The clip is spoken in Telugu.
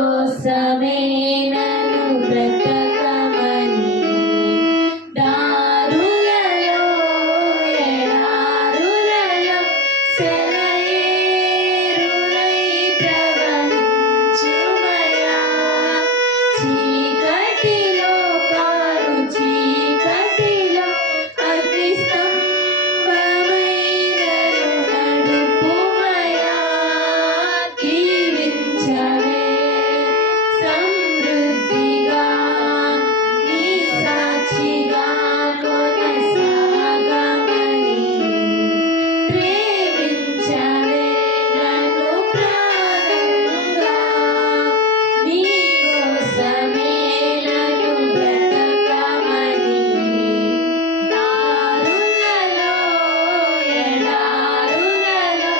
కోసమే నన్ను బ్రతకమని దారులలో ఎడారులలో సెలయేరులై ప్రవహించుమయా. చీకటిలో కారు చీకటిలో అగ్నిస్తంభమై నన్ను నడుపుమయా. దీవించవే సమృద్ధిగా నీ సాక్షిగా కొనసాగమని ప్రేమించవే నన్ను ప్రాణంగా నీ కోసమే నన్ను బ్రతకమని దారులలో ఎడారులలో